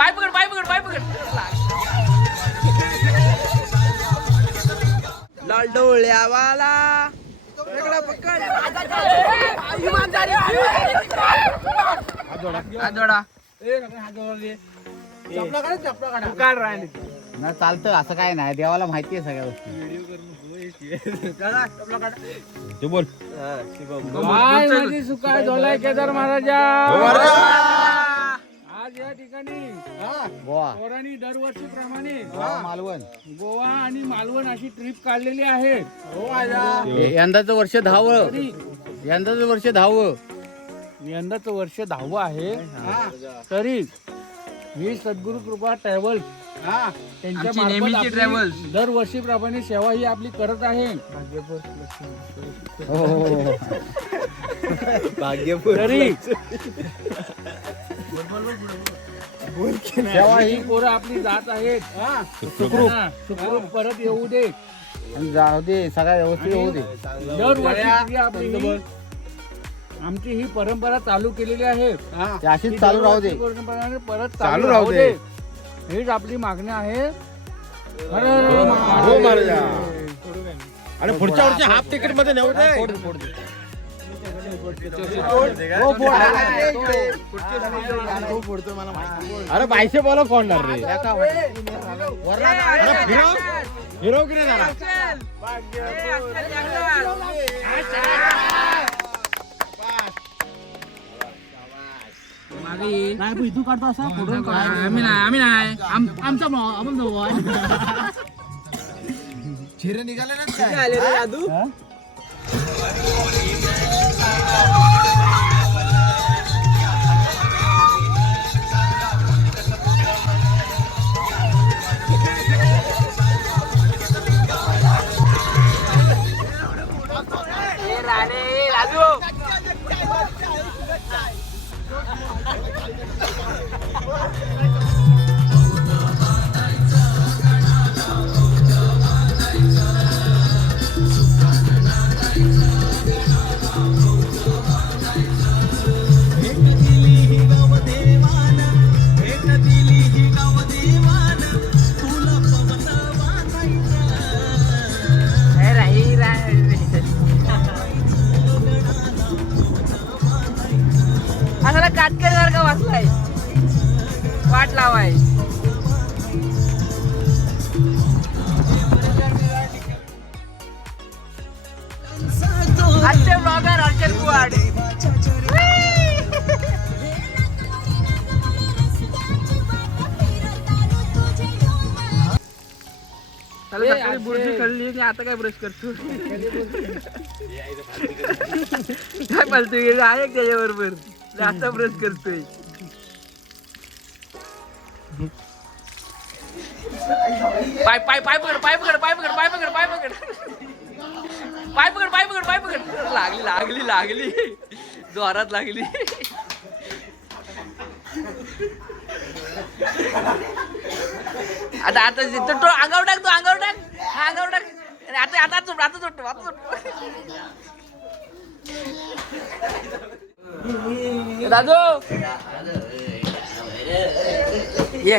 पाय पकड पाय पकड पाय पकड. लाल डोळ्यावाला. ना चालतं असं काय नाही. देवाला माहिती आहे सगळ्या गोष्टी. बोल. काय माझी सुकाळ झोलाय केदार महाराजा. आज या ठिकाणी गोवा पोरांनी दरवर्षीप्रमाणे गोवा, मालवण. गोवा आणि मालवण अशी ट्रिप काढलेली आहे. हे- यंदाचं वर्ष दहावं तरी यंदाचं वर्ष दहावं यंदाचं वर्ष दहावं आहे. तरी ही सद्गुरु कृपा ट्रॅव्हल्स त्यांच्या मार्फत आपली. दरवर्षीप्रमाणे सेवा ही आपली करत आहे. हो, हो, हो. तरी सेवा ही पोरं आपली जात आहेत सुखरूप सुखरूप परत येऊ दे. आणि जाऊ दे सगळ्या व्यवस्थित होऊ दे. दरवर्षी आपली ही- आमची ही परंपरा चालू केलेली आहे. ते अशीच चालू राहू दे. परंपरा परत चालू राहू दे. हीच आपली मागणी आहे. हर हर महादेव. आणि पुढच्या वर्षी हाफ तिकीटमध्ये नेऊ दे. अरे बायशे बोला कोण रे? हिरो की नाही तू काढतो असा आम्ही नाही. आम्ही नाही. आमचा भाऊ आपण भाऊ छिरे निघाले ना आले दादू. राणे. आजचे ब्लॉगर अर्चन कुवाड. बुरशी खाल्ली आणि आता काय ब्रश करतो? काय बोलतोय आहे त्याच्याबरोबर आता ब्रश करतोय. पाय पाय पाय पकड पाय पकड पाय पकड पाय पकड पाय पकड. पाय पकड पाय पकड पाय पकड. लागली लागली लागली. जोरात लागली. आता आता तो तो अंगावर टाक तू अंगावर टाक. हा अंगावर टाक. अरे आता आता सुट आता सुटतो आता सुटतो दादू. ये.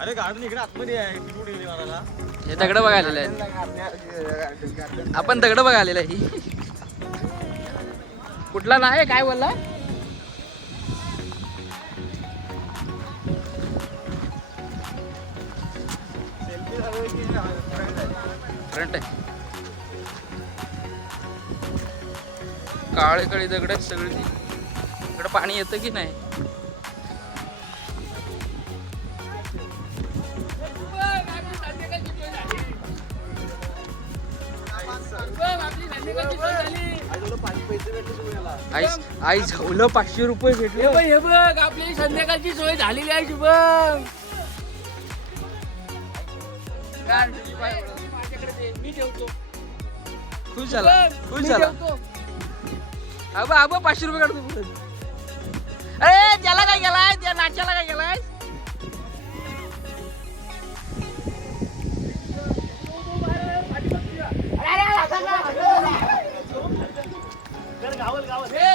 अरे गार्डन इकडे आतमध्ये आहे ती कुठे गेली मला हे दगड बघायला आहे आपण दगड बघायला आहे. कुठला नाही काय बोलला? फ्रंट आहे. काळे काळी दगड आहेत सगळी. इकडं पाणी येतं की नाही? आई आई झवलं पाचशे रुपये भेटले हे बघ हे बघ आपली संध्याकाळची सोय झालेली आहे शुभम मी ठेवतो खुश झाला खुश झाला अबा अबा पाचशे रुपये काढतो पुढे अरे त्याला काय गेलाय त्या नाच्याला काय गेलाय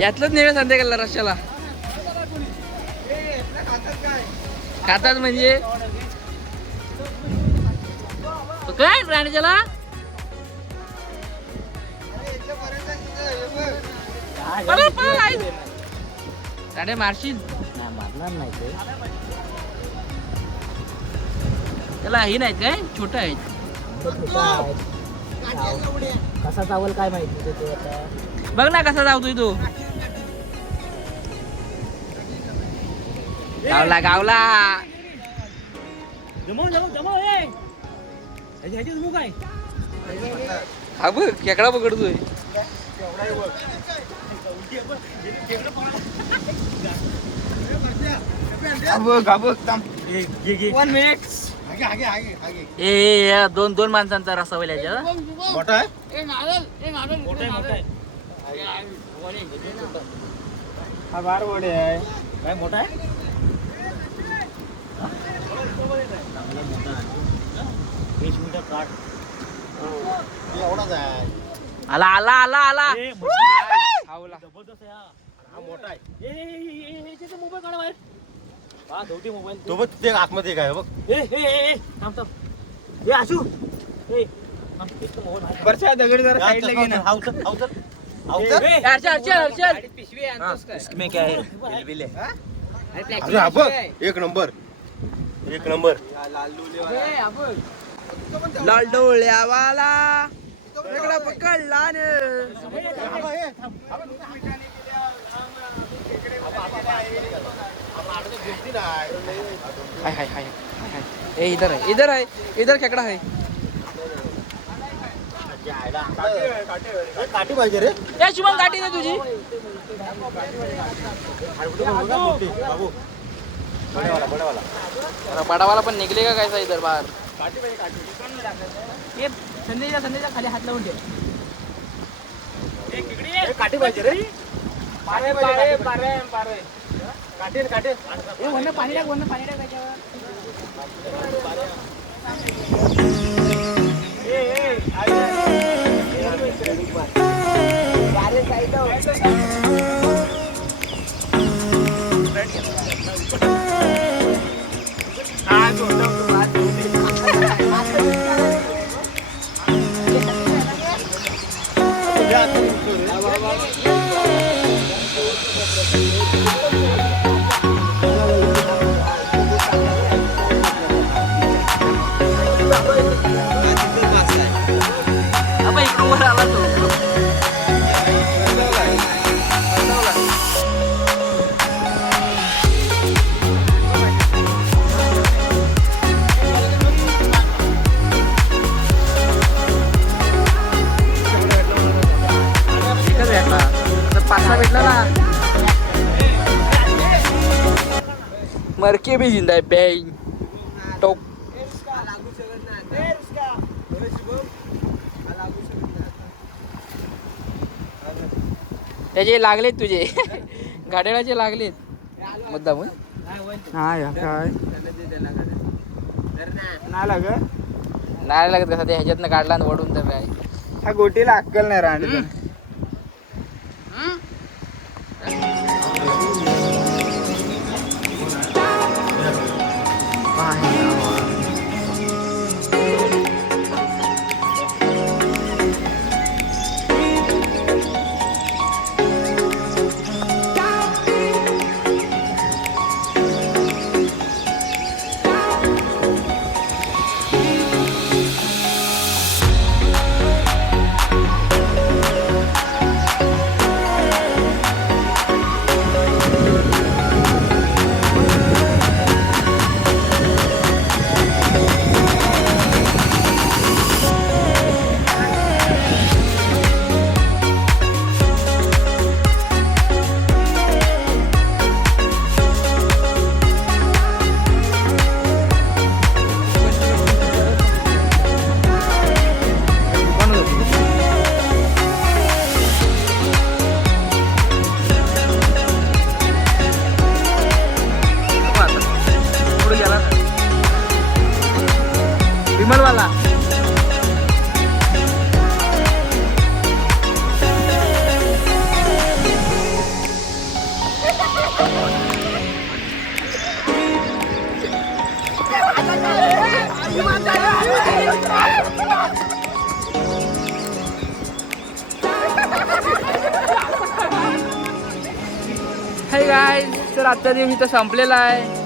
यातलंच नेहमी संध्याकाळला रश्याला? खातात म्हणजे? काय राणीच्याला साडे मारशील मारणार नाही त्याला ही नाहीत काय? छोटं आहेत. कसा चावल काय माहिती ते आता? बघ ना कसा धावतोय तो. गावला गावला. जमव जमव जमव ए. ह्याची मुख आहे. हा बघ खेकडा पकडतोय. वन मिनिट ए, ए ए, दोन दोन माणसांचा रस्ता होईल याच्यात मोठा आहे मोठा हा बार वडे आहे काय मोठा आहे वीस मिनिटं काट एवढाच आहे आला आला आला आला ए, मस्त आहे. हावला. जबरदस्त आहे हा. हा मोठा आहे ए, ए, ए, ए, ए, त्याचा मोबाईल काढा बाहेर हा मोबाईल तो बघ तिथे आतमध्ये एक आहे बघ. ए ए ए ए, थांब थांब. ए आशू. ए थांब, एक तर मोबाईल दगड जरा साईडला घे ना. अवचल, अवचल. अवचल? ए, ए, हर्षल हर्षल हर्षल. इसमें क्या? है अरे हा बघ. एक नंबर. एक नंबर. लाल डोळ्यावाला. वेगळा पकडला न. हाय हाय हाय, हाय. ए इधर है इधर है इधर खेकडा है ए, काठी पाहिजे रे ए शुभम गाठी दे तुझी. बडेवाला पण निघले का काय इधर बाहेर? ए, संदेशच्या संदेशच्या खाली हात लावून ठेव. काठी पाहिजे रे. पारे पारे पारे पारे. काठी ए, वरनं पाणी टाक वरनं पाणी टाक त्याच्यावर. आपण मरके भी जिंदा है बँग टोक त्याचे लागलेत तुझे गाड्याचे लागलेत. मुद्दाम हा काय? नाही लाग नाही लागत कसा ते ह्याच्यातनं काढला आणि वडून तर काय? हा गोटीला अक्कल नाही राहणार. आजचा दिवस इथं संपलेला आहे.